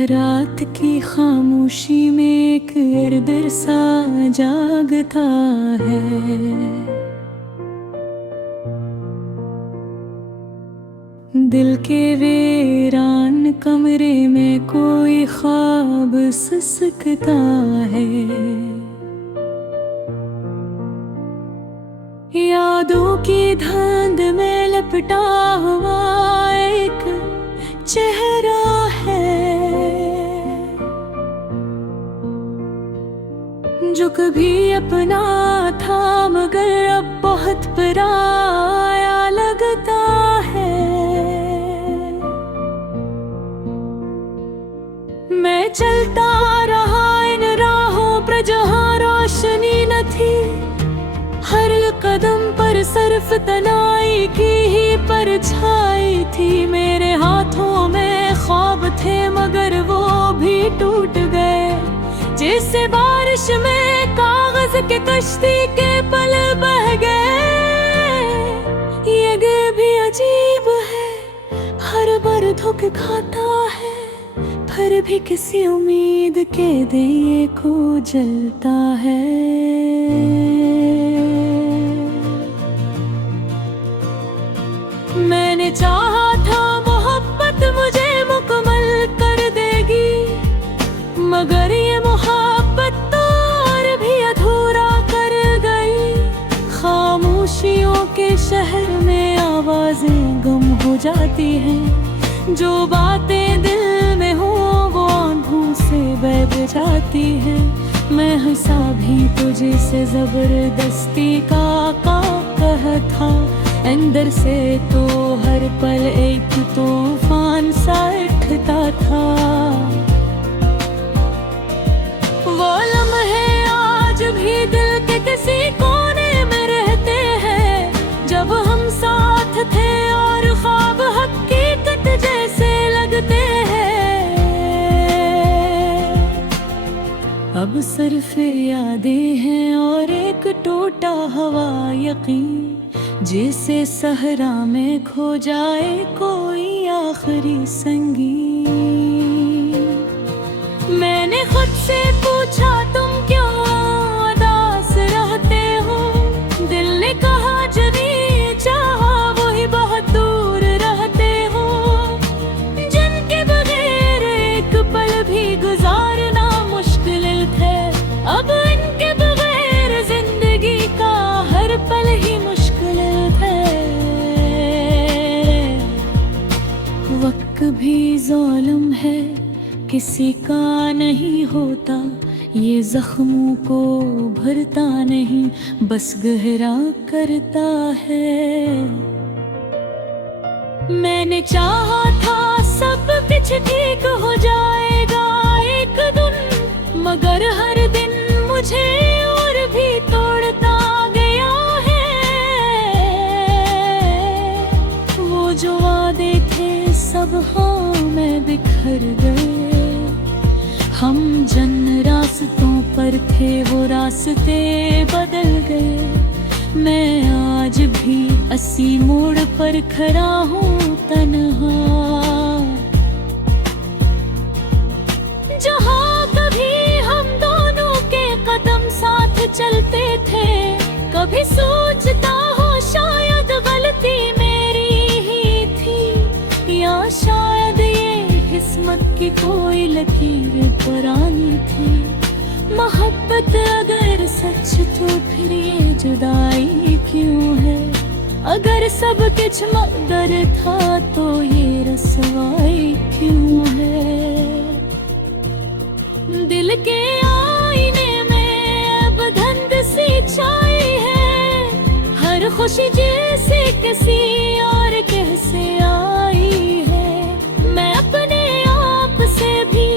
रात की खामोशी में एक इर्द सा जागता है। दिल के वीरान कमरे में कोई ख्वाब सिसकता है। यादों की धुंध में लपटा हुआ एक चेहरा है, जो कभी अपना था मगर अब बहुत पराया लगता है। मैं चलता रहा इन राहों पर जहाँ रोशनी न थी, हर कदम पर सिर्फ तन्हाई की ही परछाई थी। मेरे हाथों में ख्वाब थे मगर वो भी टूट गए, जैसे बारिश में कागज के कश्ती के पल बह गए। ये दिल भी अजीब है, हर बार धोखा खाता है, फिर भी किसी उम्मीद के दिए को जलता है। मैंने चाहा था मोहब्बत मुझे मुकम्मल कर देगी, मगर ये मोहब्बत तो और भी अधूरा कर गई। खामोशियों के शहर में आवाजें गुम हो जाती हैं, जो बातें दिल में हो वो आंखों से बह जाती हैं। मैं हंसा भी तुझे से जबरदस्ती का था, अंदर से तो हर पल एक तूफान सा उठता था। वो लम्हे आज भी दिल के किसी कोने में रहते हैं, जब हम साथ थे और ख्वाब हकीकत जैसे लगते हैं। अब सिर्फ यादें हैं और एक टूटा हुआ यकीन, जिसे सहरा में खो जाए कोई आखिरी संगीत। मैंने खुद से पूछा तुम क्यों उदास रहते हो, दिल ने कहा जभी चाहा वही बहुत दूर रहते हो। जिनके बगैर एक पल भी गुजारना मुश्किल थे, अब इनके बगैर जिंदगी का हर पल ही मुश्किल है। वक्त भी ज़ालिम है, किसी का नहीं होता, ये जख्मों को भरता नहीं बस गहरा करता है। मैंने चाहा था सब कुछ ठीक हो जाएगा एक दिन, मगर हर दिन मुझे और भी तोड़ता गया है। वो जो वादे थे सब हाँ में बिखर गए, हम जन रास्तों पर थे वो रास्ते बदल गए। मैं आज भी अस्सी मोड़ पर खड़ा हूँ तन्हा, जहाँ कभी हम दोनों के कदम साथ चलते थे। कभी सोचता हूँ शायद गलती मेरी ही थी, या शायद ये किस्मत की कोई लकीर पुरानी थी। मोहब्बत अगर सच तो फिर ये जुदाई क्यों है, अगर सब कुछ मगर था तो ये रसवाई क्यों है। दिल के आईने में अब धुंध सी छाई है, हर खुशी जैसे किसी और कैसे आई है। मैं अपने आप से भी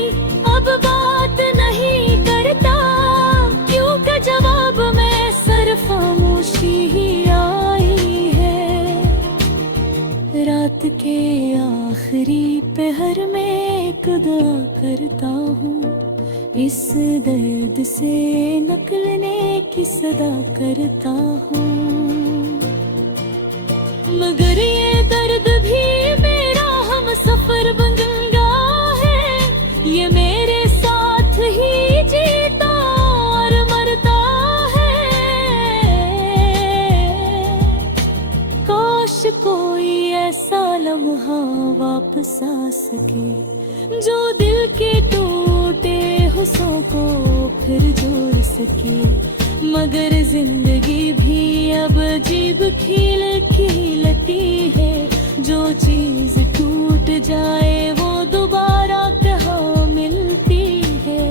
अब बात नहीं करता, क्योंकि जवाब में सिर्फ खामोशी ही आई है। रात के आखिरी पहर में एक दुआ करता हूँ, इस दर्द से निकलने की सदा करता हूँ। मगर ये दर्द भी मेरा हम सफर बन गया है, जोड़ सके, मगर जिंदगी भी अब अजीब खेल खेलती है। जो चीज टूट जाए वो दोबारा कहाँ मिलती है।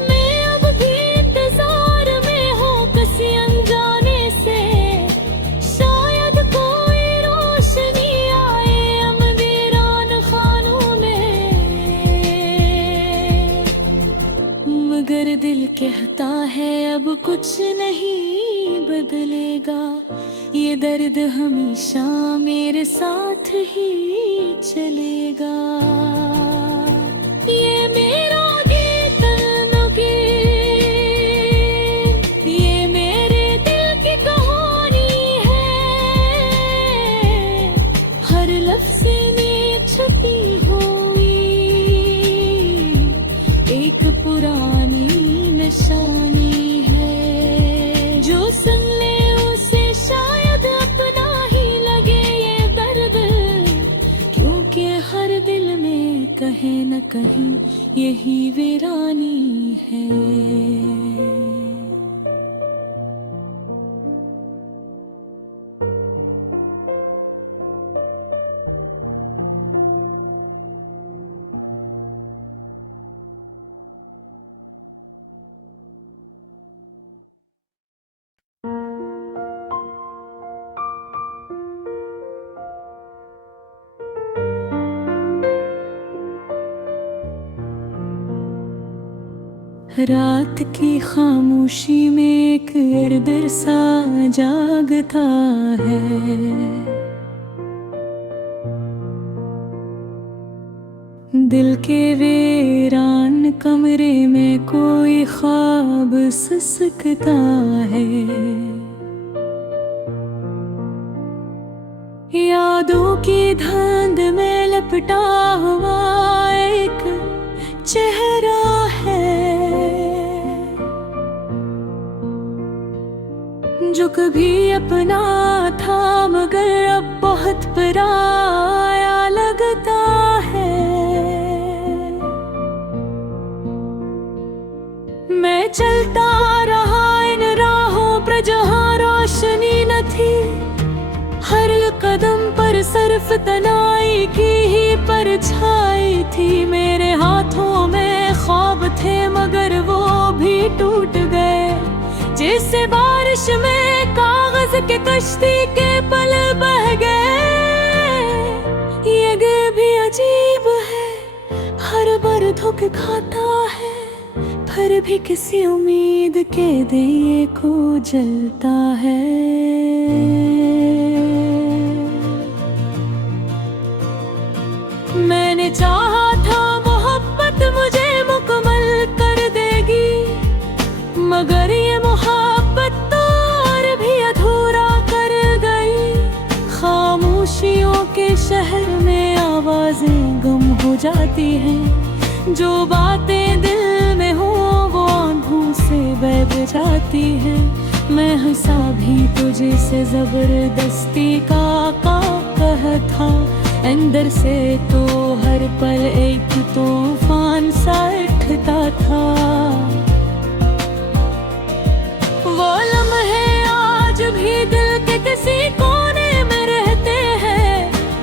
मैं अब भी इंतजार में हूँ किसी अनजाने से, शायद कोई रोशनी आए अँधेरान खानों में। मगर दिल कहता है अब कुछ नहीं बदलेगा, ये दर्द हमेशा मेरे साथ ही चलेगा। ये मेरा गीत नगे, ये मेरे दिल की कहानी है, हर लफ्ज़ में छपी हुई एक पुरानी निशानी है। जो सुन ले उसे शायद अपना ही लगे ये दर्द, क्योंकि हर दिल में कहीं न कहीं यही वीरानी है। रात की खामोशी में एक इर्द सा जागता है, दिल के वीरान कमरे में कोई ख्वाब सिसकता है। यादों की धुंध में लिपटा हुआ एक चेहरा है, जो कभी अपना था मगर अब बहुत पराया लगता है। मैं चलता रहा इन राहों पर जहाँ रोशनी न थी, हर कदम पर सिर्फ तन्हाई की ही परछाई थी। मेरे हाथों में ख्वाब थे मगर वो भी टूट गए, जैसे बारिश में कागज के कश्ती के पल बह गए। ये गिर भी अजीब है, हर बार धोखे खाता है, फिर भी किसी उम्मीद के दिए को जलता है। मैंने चाहा था मोहब्बत मुझे मुकम्मल कर देगी, मगर ये मोहब्बत तो और भी अधूरा कर गई। खामोशियों के शहर में आवाजें गुम हो जाती हैं, जो बातें दिल में हो वो आंखों से बह जाती हैं। मैं हंसा भी तुझे से जबरदस्ती का था, अंदर से तो हर पल एक तूफान सा उठता था। वो लम्हे आज भी दिल के किसी कोने में रहते हैं,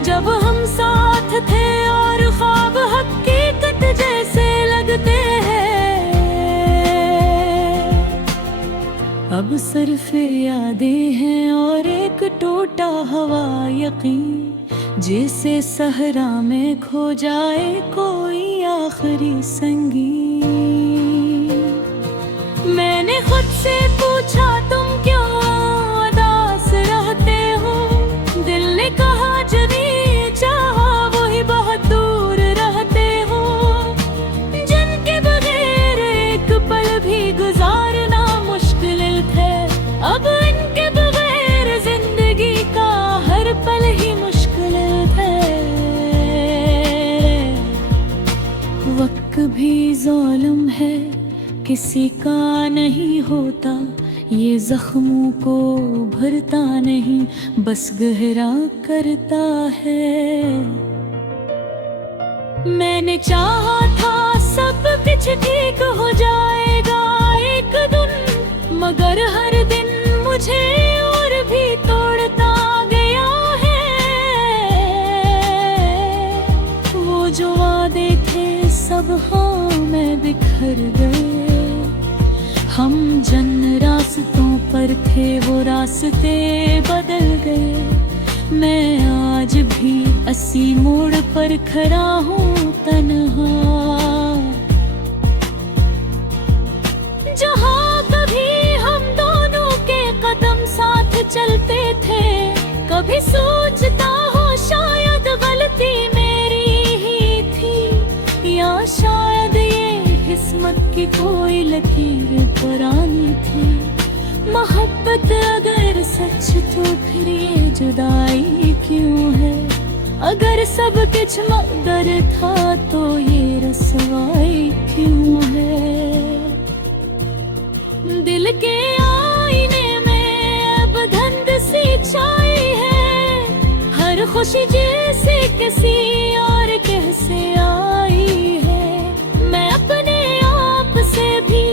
जब हम साथ थे और ख्वाब हकीकत जैसे लगते हैं। अब सिर्फ यादें हैं और एक टूटा हुआ यकीन, जिसे सहरा में खो जाए कोई आखिरी संगीत। मैंने खुद से पूछा तुम क्यों उदास रहते हो, दिल ने कहा जिन्हें चाहा वही बहुत दूर रहते हो। जिनके बगैर एक पल भी गुजारना मुश्किल थे, अब इनके बगैर जिंदगी का हर पल ही मुश्किल है। वक्त भी ज़ालिम है, किसी का नहीं होता, ये जख्मों को भरता नहीं बस गहरा करता है। मैंने चाहा था सब सब कुछ ठीक हो जाएगा एक दिन, मगर हर दिन मुझे और भी तोड़ता गया है। वो जो वादे थे सब हाँ में बिखर गए, हम जन रास्तों पर थे वो रास्ते बदल गए। मैं आज भी इसी मोड़ पर खड़ा हूँ तन्हा, जहाँ कभी हम दोनों के कदम साथ चलते थे। कभी सोचता हूँ शायद गलती मेरी ही थी, या शायद ये किस्मत की कोई लकीर पुरानी थी। मोहब्बत अगर सच तो फिर ये जुदाई क्यों है? अगर सब कुछ मगर था तो ये रसवाई क्यों है? दिल के आईने में अब धुंध सी छाई है, हर खुशी जैसे किसी और कैसे आई है। मैं अपने आप से भी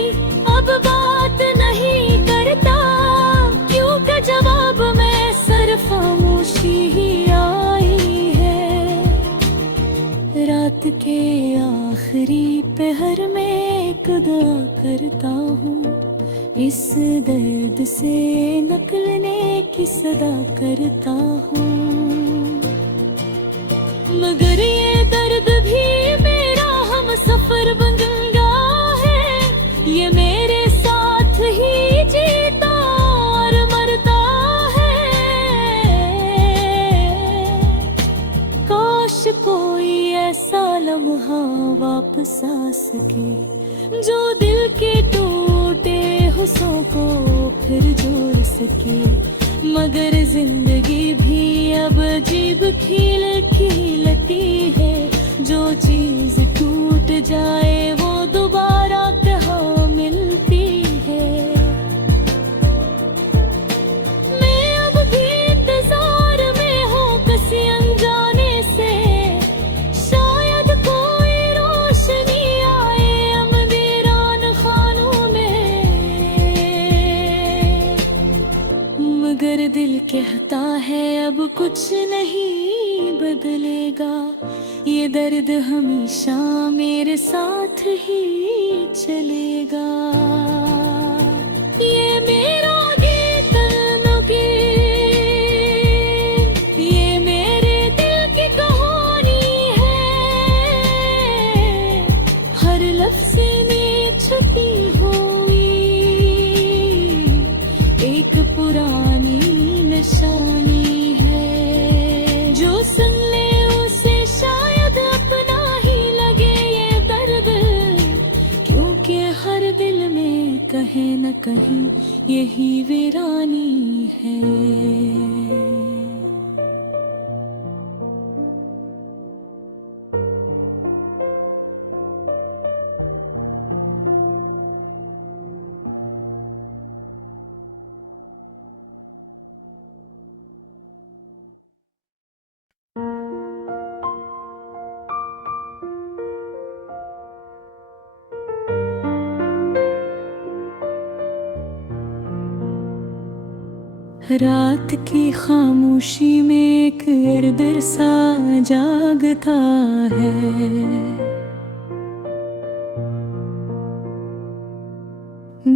अब बात नहीं करता, क्योंकि जवाब में सिर्फ खामोशी ही आई है। रात के आखिरी पहर में एक दुआ करता हूँ, इस दर्द से निकलने की सदा करता हूँ। मगर ये दर्द भी मेरा हम सफर बन गया है, ये मेरे साथ ही जीता और मरता है। काश कोई ऐसा लम्हा वापस आ सके, जो दिल के टूटे हुस्सों को फिर जोड़ सके। मगर जिंदगी भी अब अजीब खिल खिलती है, जो चीज टूट जाए वो दोबारा कहाँ मिलती है। मैं अब भी इंतजार में हूँ किसी अनजाने से, शायद कोई रोशनी आए अमवीरान खानों में। मगर दिल कहता है अब कुछ नहीं बदलेगा, ये दर्द हमेशा मेरे साथ ही चलेगा। ये मेरा गीत नुकी, ये मेरे दिल की कहानी है, हर लफ्ज़ में छुपी हुई एक पुरानी निशानी है। जो सुन ले उसे शायद अपना ही लगे ये दर्द, क्योंकि हर दिल में कहीं न कहीं यही वीरानी है। रात की खामोशी में एक दर्द सा जागता है,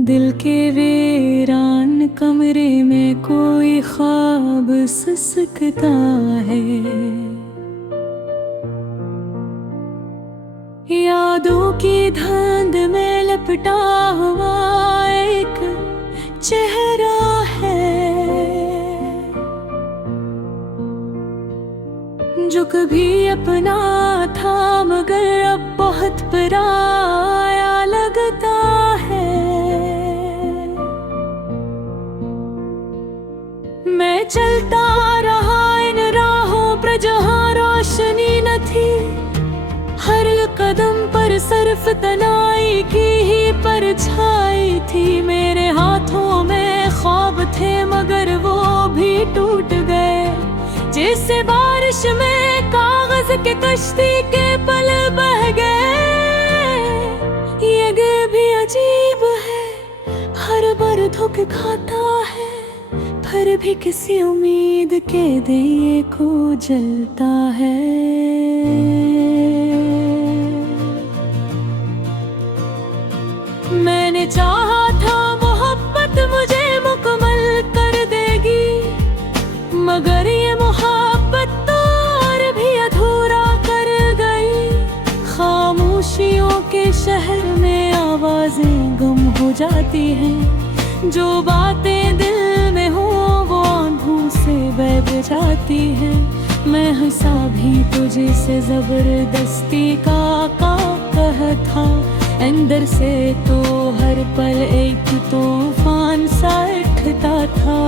दिल के वीरान कमरे में कोई ख्वाब सिसकता है। यादों की धुंध में लपटा हुआ एक चेहरा है, जो कभी अपना था मगर अब बहुत पराया लगता है। मैं चलता रहा इन राहों पर जहाँ रोशनी न थी, हर कदम पर सिर्फ तन्हाई की ही परछाई थी। मेरे हाथों में ख्वाब थे मगर वो भी टूट गए, जैसे बारिश में कागज के कश्ती के पल बह गए। ठुक खाता है, फिर भी किसी उम्मीद के दिए को जलता है। मैंने चाहा था मोहब्बत मुझे मुकम्मल कर देगी, मगर ये मोहब्बत तो और भी अधूरा कर गई। खामोशियों के शहर में आवाजें गुम हो जाती हैं, जो बातें दिल में हो वो आंखों से बह जाती हैं। मैं हंसा भी तुझे से जबरदस्ती का था, अंदर से तो हर पल एक तूफान सा उठता था।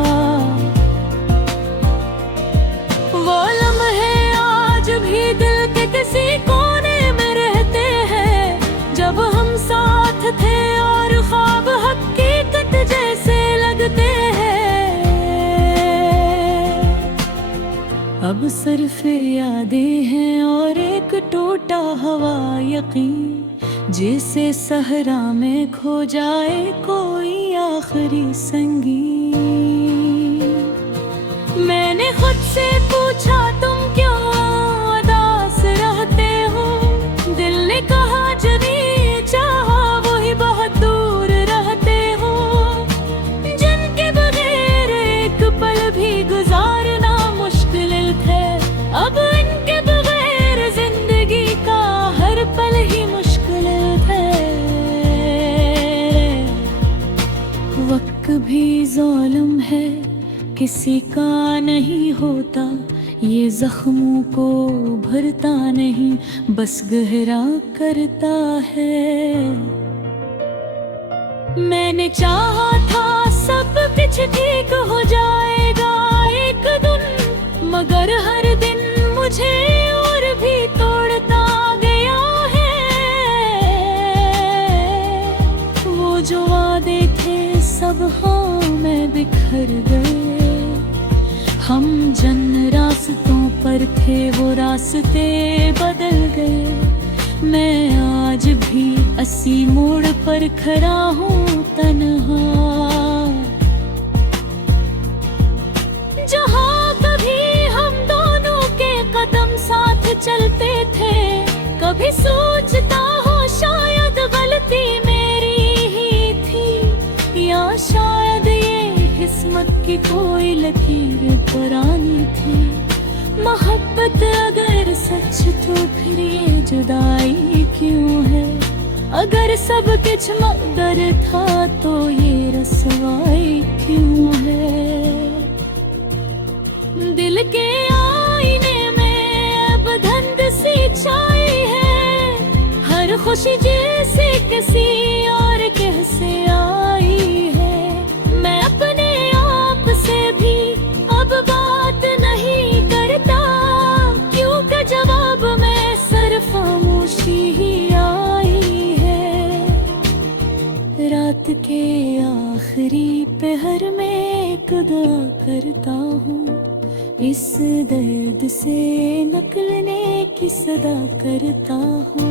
वो लम्हे आज भी दिल के किसी कोने में रहते हैं, जब हम साथ थे और ख्वाब हकीकत जैसे लगते हैं। अब सिर्फ यादें हैं और एक टूटा हुआ यकीन, जिसे सहरा में खो जाए कोई आखिरी संगीत। मैंने खुद से पूछा तुम क्यों उदास रहते हो, दिल ने कहा जभी चाहा वही बहुत दूर रहते हो। जिनके बगैर एक पल भी गुजारना मुश्किल है, अब इनके बगैर जिंदगी का हर पल ही मुश्किल है। वक्त भी ज़ालिम है, किसी का नहीं होता, ये जख्मों को भरता नहीं बस गहरा करता है। मैंने चाहा था सब कुछ ठीक हो जाएगा एक दिन, मगर हर दिन मुझे और भी तोड़ता गया है। वो जो वादे थे सब हाँ में बिखर गए, हम जन रास्तों पर थे वो रास्ते बदल गए। मैं आज भी इसी मोड़ पर खड़ा हूँ तन्हा, जहाँ कभी हम दोनों के कदम साथ चलते थे। कभी सोचता हो शायद गलती मेरी ही थी, या शायद ये किस्मत की कोई लकीर पुरानी थी। मोहब्बत अगर सच तो फिर ये जुदाई क्यों है, अगर सब कुछ मगर था तो ये रसवाई क्यों है। दिल के आईने में अब धुंध सी छाई है, हर खुशी जैसे किसी और कैसे आई है। मैं अपने आप से भी अब बात नहीं करता, क्योंकि जवाब में सिर्फ खामोशी ही आई है। रात के आखिरी पहर में एक दुआ करता हूँ, इस दर्द से निकलने की सदा करता हूँ।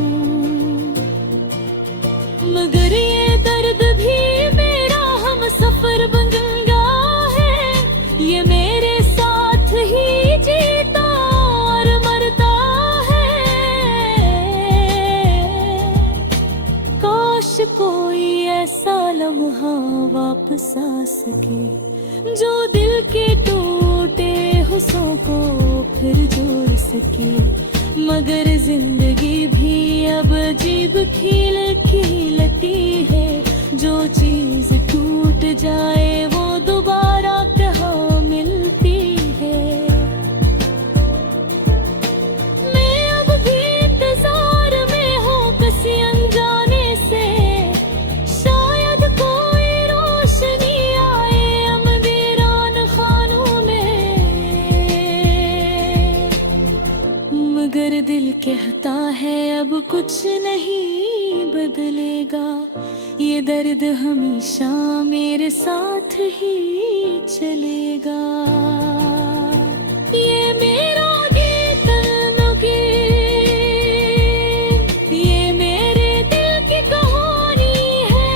मगर ये दर्द भी मेरा हम सफर बन गया है, ये मेरे साथ ही जीता और मरता है। काश कोई ऐसा लम्हा वापस आ सके, जो दिल के टूटे हिस्सों को फिर जोड़ सके। मगर जिंदगी भी अब अजीब खील खीलती है, जो चीज टूट जाए वो दोबारा कहाँ मिलती है। मैं अब भी इंतजार में हूँ किसी अनजाने से, शायद कोई रोशनी आए अमवीरान खानों में। मगर दिल कहता है अब कुछ नहीं बदलेगा, ये दर्द हमेशा मेरे साथ ही चलेगा। ये मेरा गीत नुकी, ये मेरे दिल की कहानी है।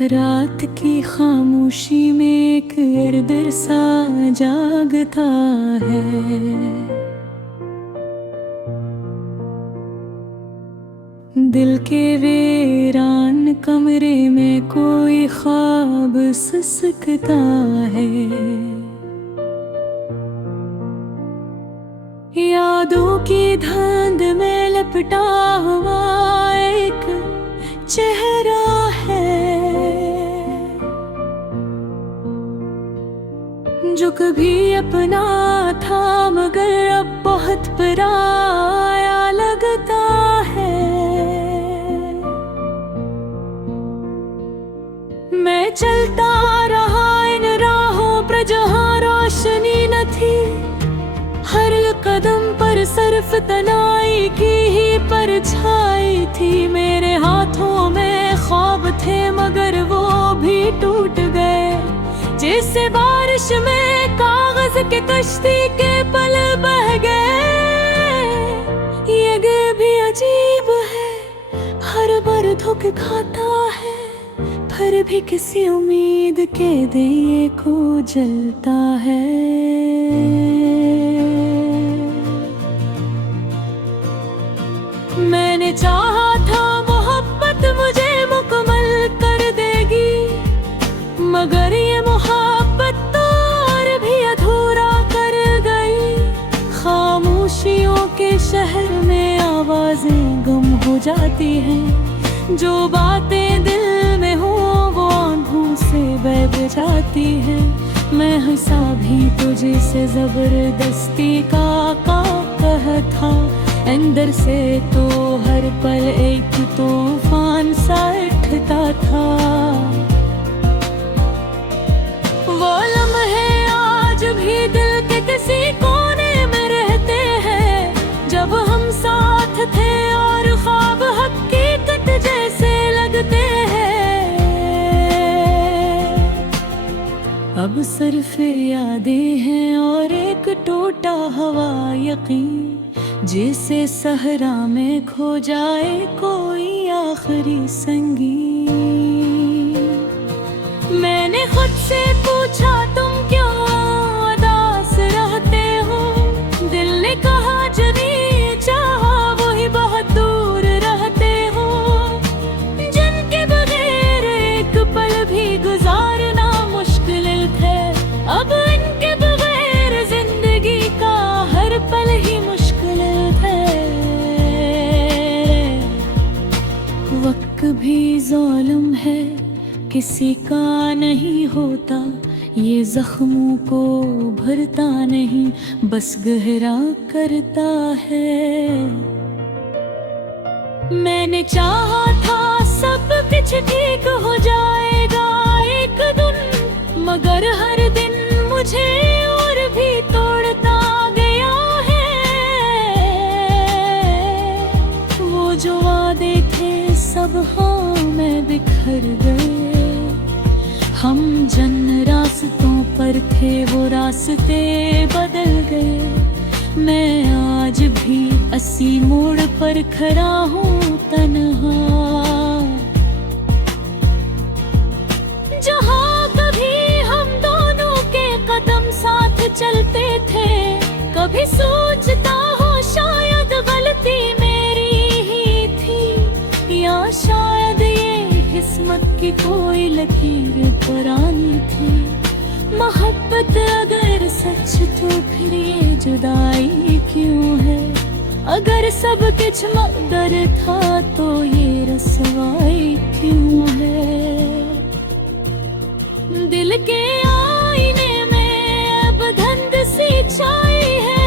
रात की खामोशी में एक इर्द सा जागता है। दिल के वीरान कमरे में कोई ख्वाब सिसकता है। यादों की धुंध में लिपटा हुआ एक चेहरा है, जो कभी अपना था मगर अब बहुत पराया लगता है। मैं चलता रहा इन राहों पर जहाँ रोशनी न थी, हर कदम पर सिर्फ तन्हाई की ही परछाई थी। मेरे हाथों में ख्वाब थे मगर वो भी टूट गए, जैसे बारिश में कागज के कश्ती के पल बह गए। ये गिर भी अजीब है, हर बार धोखे खाता है, फिर भी किसी उम्मीद के दिए को जलता है। मैंने चाहा था मोहब्बत मुझे मुकम्मल कर देगी, मगर ये मोहब्बत तो और भी अधूरा कर गई। खामोशियों के शहर में आवाजें गुम हो जाती हैं, जो बातें दिल में हो वो आंखों से बह जाती हैं। मैं हंसा भी तुझे से जबरदस्ती का था, अंदर से तो हर पल एक तूफान सा उठता था। वो लम्हे आज भी दिल के किसी कोने में रहते हैं, जब हम साथ थे और ख्वाब हकीकत जैसे लगते हैं। अब सिर्फ यादें हैं और एक टूटा हुआ यकीन, जिसे सहरा में खो जाए कोई आखिरी संगीत। मैंने खुद से पूछा तुम क्यों उदास रहते हो, दिल ने कहा जभी चाहा वही बहुत दूर रहते हो। जिनके बगैर एक पल भी गुजारना मुश्किल है, अब इनके बगैर जिंदगी का हर पल ही मुश्किल है। वक्त भी ज़ालिम है, किसी का नहीं होता, ये जख्मों को भरता नहीं बस गहरा करता है। मैंने चाहा था सब कुछ ठीक हो जाएगा एक दिन, मगर हर दिन मुझे और भी तोड़ता गया है। वो जो वादे थे सब हाँ में बिखर गए, हम जन रास्तों पर थे वो रास्ते बदल गए। मैं आज भी असी मोड़ पर खड़ा हूँ तन्हा, जहाँ कभी हम दोनों के कदम साथ चलते थे। कभी सोचता हूँ शायद गलती मेरी ही थी, या शायद ये किस्मत की कोई लकीर पुरानी थी। मोहब्बत अगर सच तो फिर ये जुदाई क्यों है, अगर सब कुछ मगर था तो ये रसवाई क्यों है। दिल के आईने में अब धुंध सी छाई है,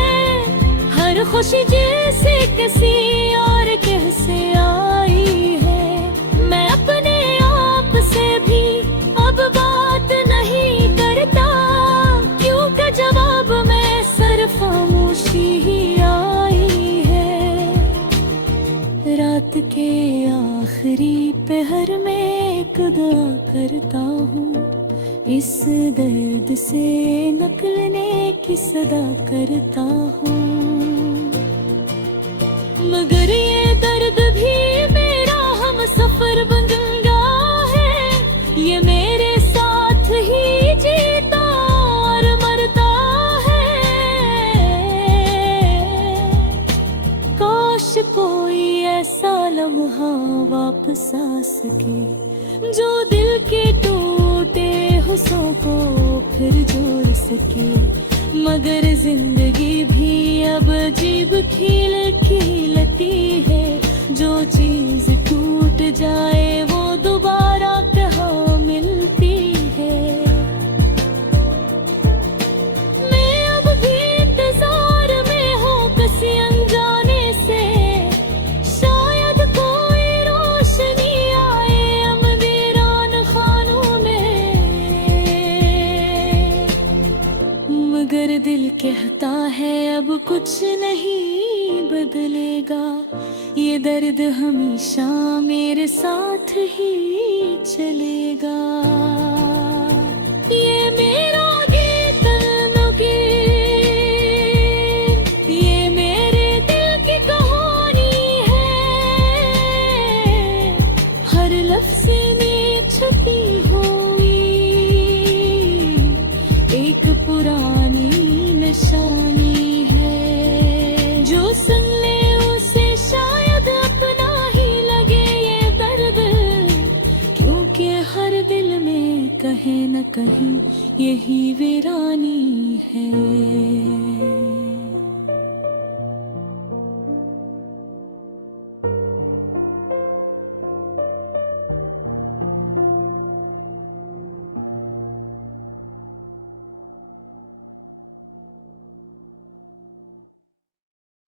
हर खुशी जैसे किसी और कैसे आई है। मैं अपने आप से भी अब बात नहीं करता, क्योंकि जवाब में सिर्फ खामोशी ही आई है। रात के आखिरी पहर में एक दुआ करता हूँ, इस दर्द से निकलने की सदा करता हूँ। मगर ये दर्द भी मेरा हम सफर बन गया है, बसा सके, जो दिल के टूटे हुस्सों को फिर जोड़ सके। मगर जिंदगी भी अब अजीब खेल खेलती है, जो चीज टूट जाए वो दोबारा कहाँ मिलती है। मैं अब भी इंतजार में हूँ किसी अनजाने से, शायद कोई रोशनी आए अंधेरान खानों में। मगर दिल कहता है अब कुछ नहीं बदलेगा, ये दर्द हमेशा मेरे साथ ही चलेगा। ये मेरा गीत नुकी, ये मेरे दिल की कहानी है, हर लफ्ज़ में छुपी हुई एक पुरानी निशानी है। जो सुन ले उसे शायद अपना ही लगे ये दर्द, क्योंकि हर दिल में कहीं न कहीं यही वीरानी है।